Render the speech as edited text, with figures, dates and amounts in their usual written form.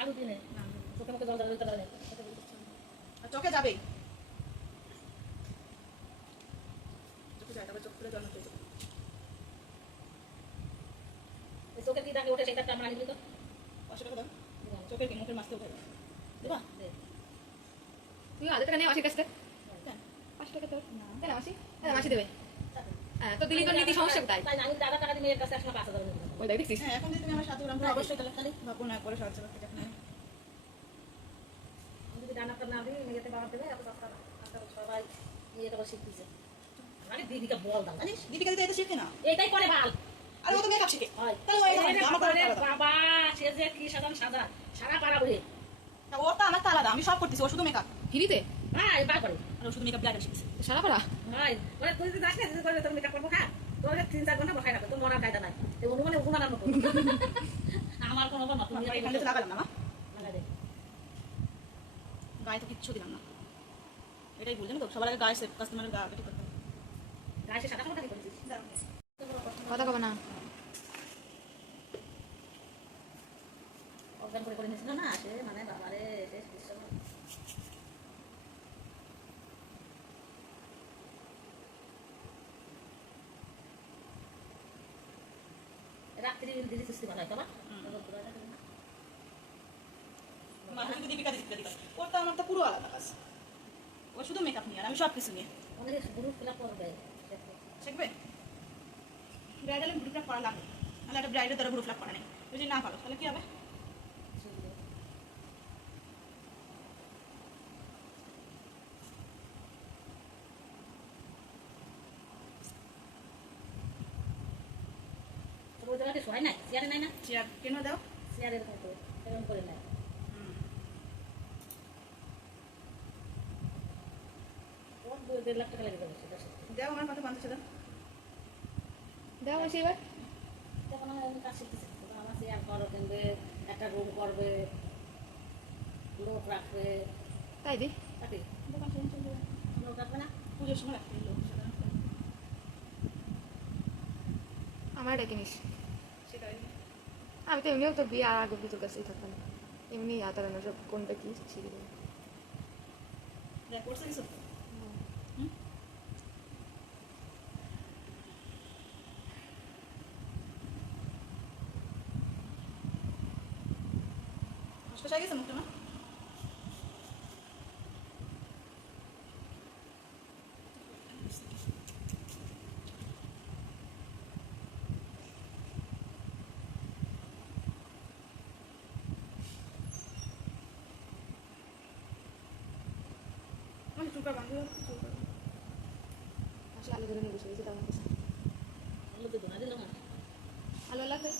আলু দিনে চোখে মুখে জল জ্বালাতে পারে আর চোখে যাবেই, চোখে যায়, তারপর চোখ খুলে জল হয়ে যাবে। চোখে কি দাগে ওঠে সেটা আমরা আনি তো 500 টাকা দাও, চোখের কি মুখের মাছতে উঠে দেবা। তুই আগে টাকা নিয়ে মাসির কাছ থেকে 500 টাকা তোর তাই না মাসি? হ্যাঁ মাসি দেবে। হ্যাঁ তো দিলি তোর নীতি সমস্যা কোথায়? তাই না আমি দাদা টাকা দিয়ে মেয়ের কাছে আসলে 5000 নেব। ওই দেখ দেখছিস? হ্যাঁ এখন যদি তুমি আমার সাথে উড়ান অবশ্যই তাহলে খালি ভাবো না করে সাহায্য করতে চাই না। যদি ডানাটা না দিই মেয়েতে বাবা দেবে এত টাকা সবাই নিয়ে এটা শিখতেছে। মানে দিদিকে বল দাও জানিস দীপিকা দিতে এটা শিখে না, এইটাই করে ভাল। আর ও তো মেকআপ শিখে। হয় তাহলে ও এটা আমার কথা বাবা সে যে কি সাজান সাজা সারা পাড়া বলে না, ওটা আমার তো আলাদা, আমি সব করতেছি, ও শুধু মেকআপ। ফ্রিতে? ভাই বার করে আর ও শুধু মেকআপ ব্রাইডাল শিখছে। সারা পাড়া? ভাই মানে তুই যদি যাস না তুই করে তোর মেকআপ করবো হ্যাঁ তোর 3-4 ঘন্টা বসাই রাখো তোর মনে কায়দা নাই এই অনুমানে অনুমানের মতো আমার কোনো ব্যাপার না তুমি আমার এখানে তো লাগালাম না মা, লাগা দে গায়ে তো কিচ্ছু দিলাম না, এটাই বলছেন তো সবার আগে গায়ে সেভ কাস্টমারের গা কেটে করতে হবে। গায়ে সাদা কাপড় করেছিস কথা কবে না? অজ্ঞান করে নিয়েছিল না সে মানে বাবারে শেষ দৃশ্য রাত্রি দিদি সুস্থি ভালো হয় তোমার মা শুধু দীপিকা দিতে ওর তো আমার তো পুরো আলাদা কাজ, ও শুধু মেকআপ নিয়ে আর আমি সব কিছু নিয়ে। অনেক গ্রুপ ফিল আপ করবে শিখবে ব্রাইডাল গ্রুপ ফিল করা লাগবে, তাহলে একটা ব্রাইডের দ্বারা গ্রুপ ফিল করা নেই, যদি না পারো তাহলে কি হবে? ওই জায়গাতে সরাই নাই চেয়ারে নাই না চেয়ার কেন দাও, চেয়ারে এরকম করে এরকম করে নাই ওর 2-1.5 লাখ টাকা লেগে যাবে সেটা দাও আমার কত 50 দাও। দাও মাসি এবার। তখন আমি কাজ শিখতেছি তখন আমার চেয়ার করো কিনবে একটা রুম করবে লোক রাখবে তাই দি তাকে দোকান শুনে চলে যাবে, লোক রাখবে না পুজোর সময় রাখতে লোক সাধারণত আমার এটা কিনিস। সেটাই। আমি তো এমনিও তো বিয়ে আর আগে তোর কাছেই থাকতাম, এমনি আতারানো সব কোনটা কি শিখে দেবো। দেখ করছে কিছু কষ্ট গেছে মুখটা না চুলকা বাঁধবে চুলকা মাসি আলু ধরে নিয়ে বসে গেছে তার কাছে। আলু তো ধোনা দিল না আলু লাগবে